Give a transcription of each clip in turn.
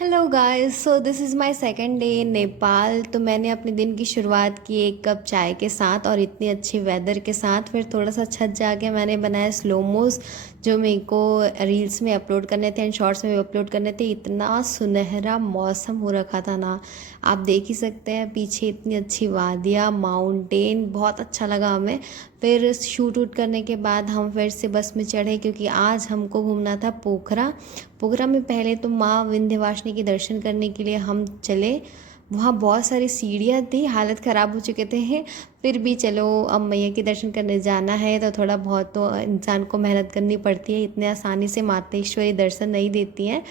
Hello guys, so this is my second day in Nepal. तो मैंने अपने दिन की शुरुआत की एक कप चाय के साथ और इतनी अच्छी वेदर के साथ। फिर थोड़ा सा छत जाके मैंने बनाया स्लोमोस जो मेरे को रील्स में अपलोड करने थे एंड शॉर्ट्स में भी अपलोड करने थे। इतना सुनहरा मौसम हो रखा था ना, आप देख ही सकते हैं पीछे इतनी अच्छी वादियाँ, माउंटेन, बहुत अच्छा लगा हमें। फिर शूट वूट करने के बाद हम फिर से बस में चढ़े क्योंकि आज हमको घूमना था पोखरा। पोखरा में पहले तो माँ विंध्यवासिनी के दर्शन करने के लिए हम चले। वहाँ बहुत सारी सीढ़ियाँ थी, हालत ख़राब हो चुके थे। फिर भी चलो, अब मैया के दर्शन करने जाना है तो थोड़ा बहुत तो इंसान को मेहनत करनी पड़ती है, इतने आसानी से मातेश्वरी दर्शन नहीं देती हैं।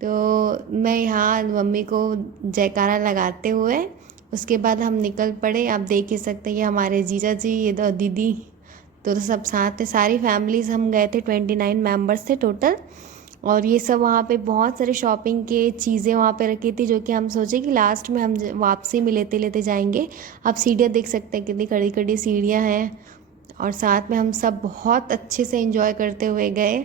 तो मैं यहाँ मम्मी को जयकारा लगाते हुए उसके बाद हम निकल पड़े। आप देख ही सकते हैं ये हमारे जीजा जी, ये तो दीदी, तो सब साथ थे, सारी फैमिलीज हम गए थे, 29 मेंबर्स थे टोटल। और ये सब वहाँ पे बहुत सारे शॉपिंग के चीज़ें वहाँ पे रखी थी जो कि हम सोचे कि लास्ट में हम वापसी में लेते लेते जाएंगे। आप सीढ़ियाँ देख सकते हैं, कितनी खड़ी खड़ी सीढ़ियाँ हैं। और साथ में हम सब बहुत अच्छे से एंजॉय करते हुए गए।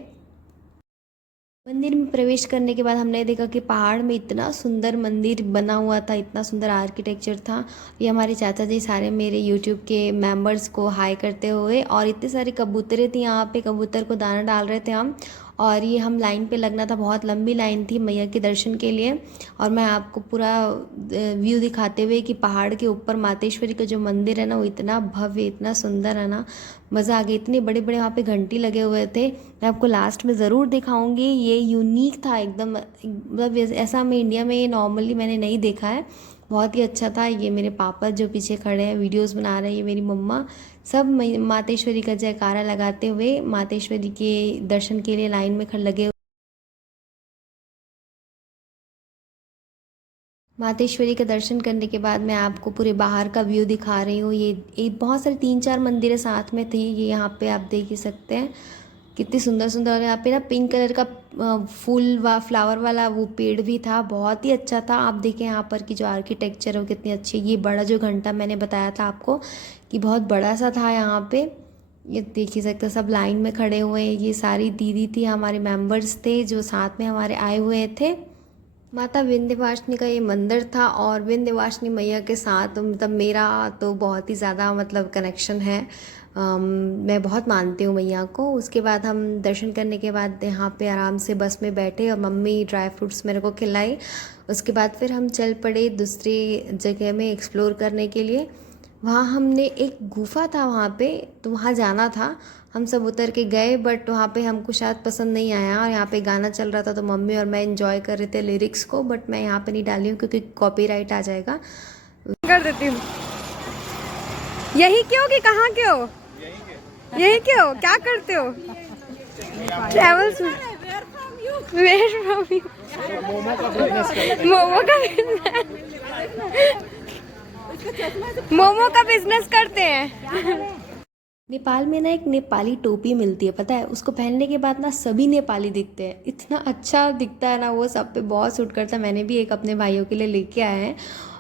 मंदिर में प्रवेश करने के बाद हमने देखा कि पहाड़ में इतना सुंदर मंदिर बना हुआ था, इतना सुंदर आर्किटेक्चर था। ये हमारे चाचा जी सारे मेरे यूट्यूब के मेंबर्स को हाई करते हुए, और इतने सारे कबूतरें थी यहाँ पे, कबूतर को दाना डाल रहे थे हम। और ये हम लाइन पे लगना था, बहुत लंबी लाइन थी मैया के दर्शन के लिए। और मैं आपको पूरा व्यू दिखाते हुए कि पहाड़ के ऊपर मातेश्वरी का जो मंदिर है ना, वो इतना भव्य, इतना सुंदर है ना, मज़ा आ गया। इतने बड़े बड़े वहाँ पे घंटी लगे हुए थे, मैं आपको लास्ट में ज़रूर दिखाऊंगी। ये यूनिक था एकदम, मतलब ऐसा मैं इंडिया में नॉर्मली मैंने नहीं देखा है। बहुत ही अच्छा था। ये मेरे पापा जो पीछे खड़े हैं वीडियोस बना रहे हैं, ये मेरी मम्मा, सब मातेश्वरी का जयकारा लगाते हुए मातेश्वरी के दर्शन के लिए लाइन में खड़े लगे। मातेश्वरी का दर्शन करने के बाद मैं आपको पूरे बाहर का व्यू दिखा रही हूँ। ये एक बहुत सारे 3-4 मंदिरें साथ में थी, ये यहाँ पे आप देख ही सकते हैं कितनी सुंदर सुंदर। और यहाँ पे ना पिंक कलर का फूल व फ्लावर वाला वो पेड़ भी था, बहुत ही अच्छा था। आप देखें यहाँ पर की जो आर्किटेक्चर है वो कितनी अच्छी है। ये बड़ा जो घंटा मैंने बताया था आपको कि बहुत बड़ा सा था यहाँ पे, ये देख ही सकते हैं। सब लाइन में खड़े हुए हैं, ये सारी दीदी थी, हमारे मेंबर्स थे जो साथ में हमारे आए हुए थे। माता विंध्यवासिनी का ये मंदिर था, और विंध्यवासिनी मैया के साथ मतलब मेरा तो बहुत ही ज़्यादा मतलब कनेक्शन है। मैं बहुत मानती हूँ मैया को। उसके बाद हम दर्शन करने के बाद यहाँ पे आराम से बस में बैठे और मम्मी ड्राई फ्रूट्स मेरे को खिलाई। उसके बाद फिर हम चल पड़े दूसरी जगह में एक्सप्लोर करने के लिए। वहाँ हमने एक गुफा था वहाँ पे, तो वहाँ जाना था। हम सब उतर के गए बट वहाँ पे हमको शायद पसंद नहीं आया, और यहाँ पे गाना चल रहा था तो मम्मी और मैं इंजॉय कर रहे थे लिरिक्स को, बट मैं यहाँ पे नहीं डाली हूँ क्योंकि कॉपीराइट आ जाएगा। कर देती हूँ। यही क्यों कि कहाँ के हो? यही क्यों, क्या करते हो? ट्रैवल्स में। Where from you? मोमो का बिजनेस। मोमो का बिजनेस करते हैं। नेपाल में ना एक नेपाली टोपी मिलती है, पता है? उसको पहनने के बाद ना सभी नेपाली दिखते हैं, इतना अच्छा दिखता है ना वो, सब पे बहुत सूट करता है। मैंने भी एक अपने भाइयों के लिए लेके आए हैं,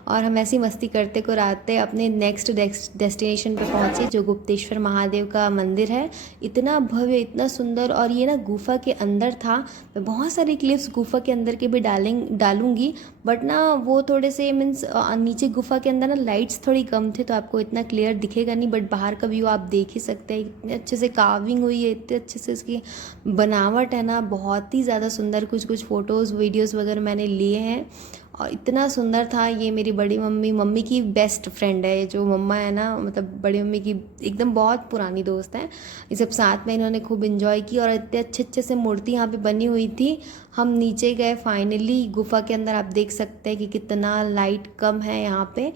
और हम ऐसी मस्ती करते कराते अपने नेक्स्ट डेस्टिनेशन पे पहुँचे जो गुप्तेश्वर महादेव का मंदिर है। इतना भव्य, इतना सुंदर, और ये ना गुफा के अंदर था। मैं बहुत सारे क्लिप्स गुफा के अंदर के भी डालूंगी, बट ना वो थोड़े से मीन्स नीचे गुफा के अंदर ना लाइट्स थोड़ी कम थे तो आपको इतना क्लियर दिखेगा नहीं, बट बाहर का व्यू आप देख ही सकते हैं। इतने अच्छे से कार्विंग हुई है, इतने अच्छे से इसकी बनावट है ना, बहुत ही ज़्यादा सुंदर। कुछ कुछ फ़ोटोज़ वीडियोज़ वगैरह मैंने लिए हैं, और इतना सुंदर था। ये मेरी बड़ी मम्मी, मम्मी की बेस्ट फ्रेंड है, जो मम्मा है ना, मतलब बड़ी मम्मी की एकदम बहुत पुरानी दोस्त हैं। ये सब साथ में इन्होंने खूब इन्जॉय की, और इतने अच्छे अच्छे से मूर्ति यहाँ पे बनी हुई थी। हम नीचे गए फाइनली गुफा के अंदर, आप देख सकते हैं कि कितना लाइट कम है यहाँ पे,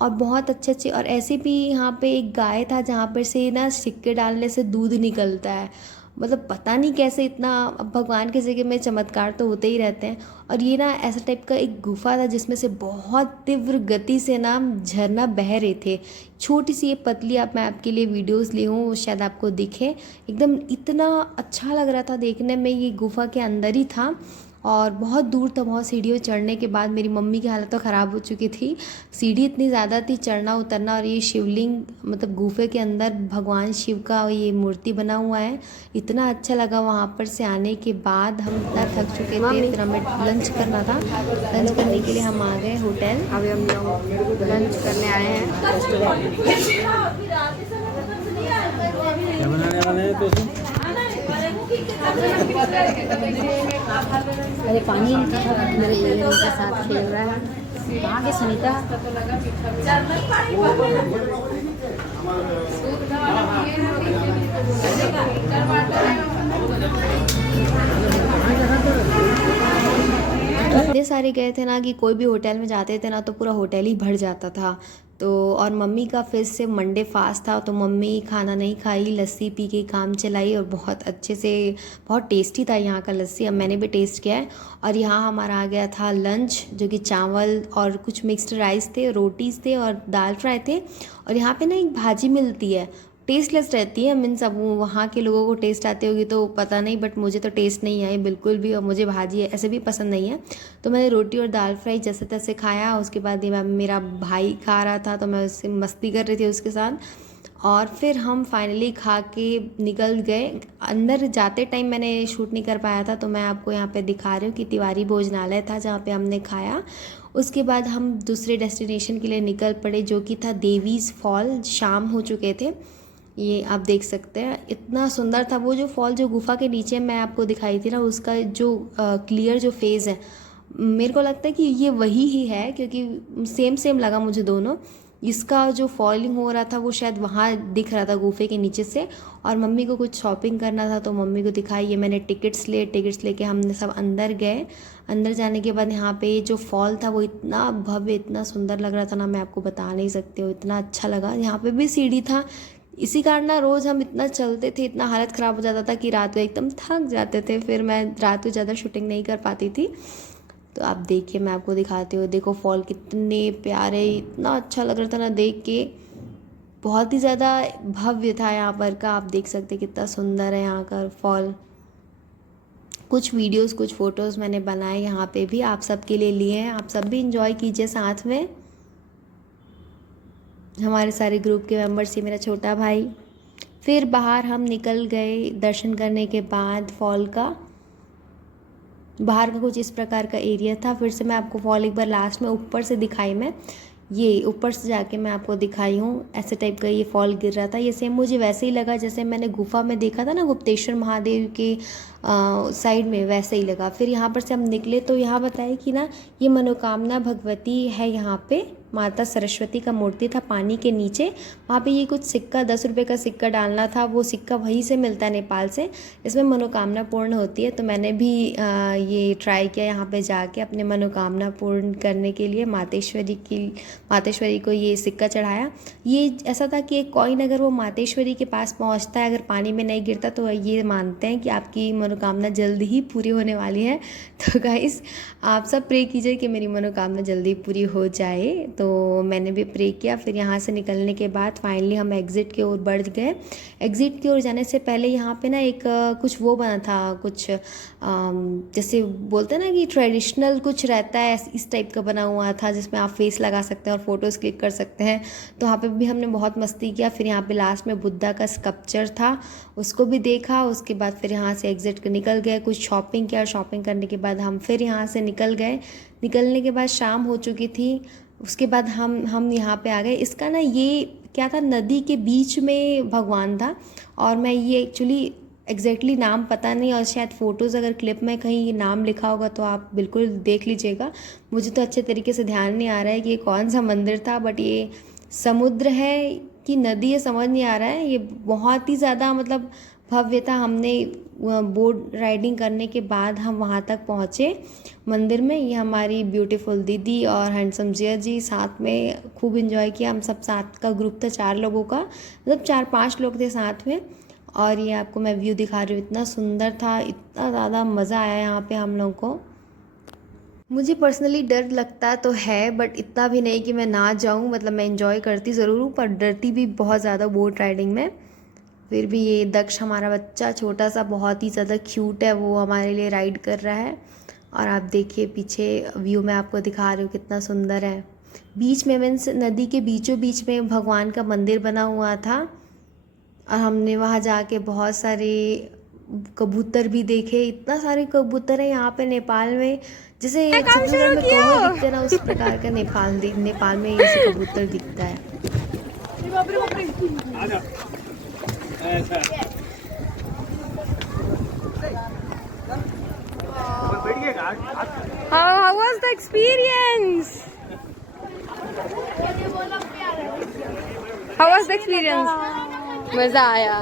और बहुत अच्छे अच्छे। और ऐसे भी यहाँ पे एक गाय था जहाँ पर से ना सिक्के डालने से दूध निकलता है, मतलब पता नहीं कैसे इतना, अब भगवान की जगह में चमत्कार तो होते ही रहते हैं। और ये ना ऐसा टाइप का एक गुफा था जिसमें से बहुत तीव्र गति से ना झरना बह रहे थे। छोटी सी ये पतली, आप मैं आपके लिए वीडियोस ली हूँ, शायद आपको दिखे। एकदम इतना अच्छा लग रहा था देखने में, ये गुफा के अंदर ही था। और बहुत दूर तक बहुत सीढ़ियों चढ़ने के बाद मेरी मम्मी की हालत तो ख़राब हो चुकी थी। सीढ़ी इतनी ज़्यादा थी, चढ़ना उतरना। और ये शिवलिंग मतलब गुफे के अंदर भगवान शिव का ये मूर्ति बना हुआ है। इतना अच्छा लगा वहाँ पर से आने के बाद। हम इतना थक चुके थे, फिर हमें लंच करना था। लंच करने के लिए हम आ गए होटल। अभी हम लोग लंच करने आए हैं रेस्टोरेंट। क्या बनाने वाले हैं तो अरे पानी मेरे एलियन के साथ खेल रहा है। कहाँ के सुनीता? इतने सारे गए थे ना कि कोई भी होटल में जाते थे ना तो पूरा होटल ही भर जाता था। तो और मम्मी का फिर से मंडे फास्ट था, तो मम्मी खाना नहीं खाई, लस्सी पी के काम चलाई। और बहुत अच्छे से, बहुत टेस्टी था यहाँ का लस्सी। अब मैंने भी टेस्ट किया है। और यहाँ हमारा आ गया था लंच, जो कि चावल और कुछ मिक्स्ड राइस थे, रोटीज़ थे और दाल फ्राई थे। और यहाँ पे ना एक भाजी मिलती है, टेस्टलेस रहती है। मीन्स अब वहाँ के लोगों को टेस्ट आती होगी तो पता नहीं, बट मुझे तो टेस्ट नहीं आई बिल्कुल भी। और मुझे भाजी ऐसे भी पसंद नहीं है। तो मैंने रोटी और दाल फ्राई जैसे तैसे खाया। उसके बाद ये मेरा भाई खा रहा था तो मैं उससे मस्ती कर रही थी उसके साथ। और फिर हम फाइनली खा के निकल गए। अंदर जाते टाइम मैंने शूट नहीं कर पाया था, तो मैं आपको यहाँ पे दिखा रही हूँ कि तिवारी भोजनालय था जहाँ पे हमने खाया। उसके बाद हम दूसरे डेस्टिनेशन के लिए निकल पड़े, जो कि था देवीज़ फॉल। शाम हो चुके थे। ये आप देख सकते हैं, इतना सुंदर था वो जो फॉल, जो गुफा के नीचे मैं आपको दिखाई थी ना, उसका जो क्लियर जो फेज़ है, मेरे को लगता है कि ये वही ही है, क्योंकि सेम सेम लगा मुझे दोनों। इसका जो फॉलिंग हो रहा था वो शायद वहाँ दिख रहा था गुफे के नीचे से। और मम्मी को कुछ शॉपिंग करना था तो मम्मी को दिखाई। ये मैंने टिकट्स लेके हमने सब अंदर गए। अंदर जाने के बाद यहाँ पे जो फॉल था वो इतना भव्य, इतना सुंदर लग रहा था ना, मैं आपको बता नहीं सकती हूँ। इतना अच्छा लगा। यहाँ पे भी सीढ़ी था। इसी कारण ना रोज़ हम इतना चलते थे, इतना हालत ख़राब हो जाता था कि रात को एकदम थक जाते थे। फिर मैं रात को ज़्यादा शूटिंग नहीं कर पाती थी। तो आप देखिए, मैं आपको दिखाती हूँ। देखो फॉल कितने प्यारे, इतना अच्छा लग रहा था ना देख के। बहुत ही ज़्यादा भव्य था यहाँ पर का। आप देख सकते हैं कितना सुंदर है यहाँ का फॉल। कुछ वीडियोस कुछ फ़ोटोज़ मैंने बनाए यहाँ पे भी, आप सबके लिए लिए हैं। आप सब भी इंजॉय कीजिए साथ में। हमारे सारे ग्रुप के मेंबर्स, ये मेरा छोटा भाई। फिर बाहर हम निकल गए दर्शन करने के बाद फॉल का। बाहर का कुछ इस प्रकार का एरिया था। फिर से मैं आपको फॉल एक बार लास्ट में ऊपर से दिखाई। मैं ये ऊपर से जाके मैं आपको दिखाई हूँ, ऐसे टाइप का ये फॉल गिर रहा था। ये सेम मुझे वैसे ही लगा जैसे मैंने गुफा में देखा था ना, गुप्तेश्वर महादेव के साइड में, वैसे ही लगा। फिर यहाँ पर से हम निकले तो यहाँ बताया कि ना ये मनोकामना भगवती है। यहाँ पे माता सरस्वती का मूर्ति था पानी के नीचे। वहाँ पे ये कुछ सिक्का, 10 रुपये का सिक्का डालना था। वो सिक्का वहीं से मिलता है, नेपाल से। इसमें मनोकामना पूर्ण होती है। तो मैंने भी ये ट्राई किया यहाँ पे जाके अपने मनोकामना पूर्ण करने के लिए। मातेश्वरी को ये सिक्का चढ़ाया। ये ऐसा था कि एक कॉइन अगर वो मातेश्वरी के पास पहुँचता है, अगर पानी में नहीं गिरता, तो ये मानते हैं कि आपकी मनोकामना जल्द ही पूरी होने वाली है। तो गाइस, आप सब प्रे कीजिए कि मेरी मनोकामना जल्दी पूरी हो जाए। तो मैंने भी प्रे किया। फिर यहाँ से निकलने के बाद फाइनली हम एग्ज़िट की ओर बढ़ गए। एग्ज़िट की ओर जाने से पहले यहाँ पे ना एक कुछ वो बना था, कुछ जैसे बोलते हैं ना कि ट्रेडिशनल कुछ रहता है, इस टाइप का बना हुआ था, जिसमें आप फेस लगा सकते हैं और फ़ोटोज़ क्लिक कर सकते हैं। तो वहाँ पे भी हमने बहुत मस्ती किया। फिर यहाँ पे लास्ट में बुद्धा का स्कल्पचर था, उसको भी देखा। उसके बाद फिर यहाँ से एग्ज़िट निकल गए, कुछ शॉपिंग किया। शॉपिंग करने के बाद हम फिर यहाँ से निकल गए। निकलने के बाद शाम हो चुकी थी। उसके बाद हम यहाँ पे आ गए। इसका ना ये क्या था, नदी के बीच में भगवान था। और मैं ये एक्चुअली एग्जैक्टली नाम पता नहीं, और शायद फ़ोटोज़ अगर क्लिप में कहीं नाम लिखा होगा तो आप बिल्कुल देख लीजिएगा। मुझे तो अच्छे तरीके से ध्यान नहीं आ रहा है कि ये कौन सा मंदिर था, बट ये समुद्र है कि नदी है समझ नहीं आ रहा है। ये बहुत ही ज़्यादा मतलब भव्य था। हमने बोट राइडिंग करने के बाद हम वहाँ तक पहुँचे मंदिर में। ये हमारी ब्यूटीफुल दीदी और हैंडसम जिया जी साथ में खूब इन्जॉय किया। हम सब साथ का ग्रुप था 4 लोगों का, मतलब 4-5 लोग थे साथ में। और ये आपको मैं व्यू दिखा रही हूँ, इतना सुंदर था, इतना ज़्यादा मज़ा आया यहाँ पे हम लोगों को। मुझे पर्सनली डर लगता तो है, बट इतना भी नहीं कि मैं ना जाऊँ। मतलब मैं इंजॉय करती ज़रूर हूँ, पर डरती भी बहुत ज़्यादा बोट राइडिंग में। फिर भी ये दक्ष हमारा बच्चा छोटा सा बहुत ही ज़्यादा क्यूट है, वो हमारे लिए राइड कर रहा है। और आप देखिए पीछे व्यू मैं आपको दिखा रही हूँ कितना सुंदर है। बीच में मीन्स नदी के बीचों बीच में भगवान का मंदिर बना हुआ था और हमने वहाँ जाके बहुत सारे कबूतर भी देखे। इतना सारे कबूतर है यहाँ पे नेपाल में, जैसे छत्तीसगढ़ में कौवे दिखते हैं ना, उस प्रकार का नेपाल में ऐसे कबूतर दिखता है। How was the experience? How was the experience? मजा आया।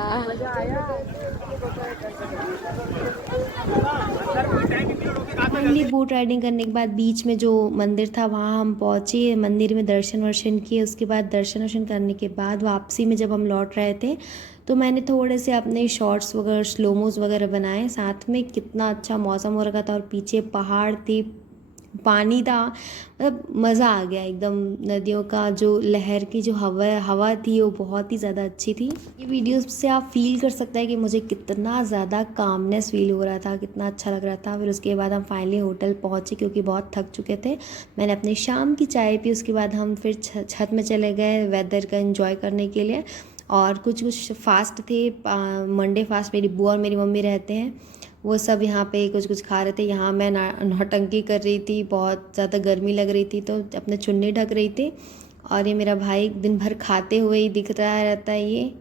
फाइनली बोट राइडिंग करने के बाद बीच में जो मंदिर था वहाँ हम पहुँचे, मंदिर में दर्शन वर्शन किए। उसके बाद दर्शन वर्शन करने के बाद वापसी में जब हम लौट रहे थे तो मैंने थोड़े से अपने शॉर्ट्स वगैरह स्लोमोस वगैरह बनाए। साथ में कितना अच्छा मौसम हो रखा था और पीछे पहाड़ थे, पानी था, मतलब मज़ा आ गया एकदम। नदियों का जो लहर की जो हवा थी वो बहुत ही ज़्यादा अच्छी थी। ये वीडियोस से आप फील कर सकते हैं कि मुझे कितना ज़्यादा कामनेस फील हो रहा था, कितना अच्छा लग रहा था। फिर उसके बाद हम फाइनली होटल पहुँचे क्योंकि बहुत थक चुके थे। मैंने अपनी शाम की चाय पी। उसके बाद हम फिर छत में चले गए वेदर का एंजॉय करने के लिए। और कुछ फास्ट थे, मंडे फास्ट मेरी बुआ और मेरी मम्मी रहते हैं, वो सब यहाँ पे कुछ खा रहे थे। यहाँ मैं नौटंकी कर रही थी, बहुत ज़्यादा गर्मी लग रही थी तो अपने चुन्नी ढक रही थी। और ये मेरा भाई दिन भर खाते हुए ही दिख रहा रहता है। ये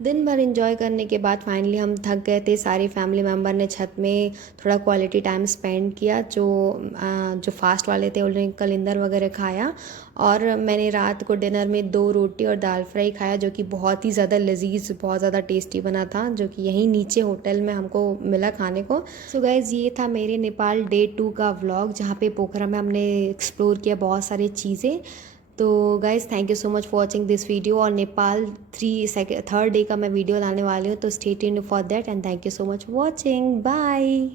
दिन भर एंजॉय करने के बाद फाइनली हम थक गए थे। सारी फैमिली मेम्बर ने छत में थोड़ा क्वालिटी टाइम स्पेंड किया। जो फास्ट वाले थे उन्होंने कलिंदर वगैरह खाया और मैंने रात को डिनर में 2 रोटी और दाल फ्राई खाया, जो कि बहुत ही ज़्यादा लजीज, बहुत ज़्यादा टेस्टी बना था, जो कि यहीं नीचे होटल में हमको मिला खाने को। सो गाइज़, ये था मेरे नेपाल डे 2 का व्लॉग, जहाँ पे पोखरा में हमने एक्सप्लोर किया बहुत सारी चीज़ें। तो guys, thank you so much for watching this video. और नेपाल 3rd डे का मैं वीडियो लाने वाली हूँ, तो stay tuned for that and thank you so much for watching. Bye.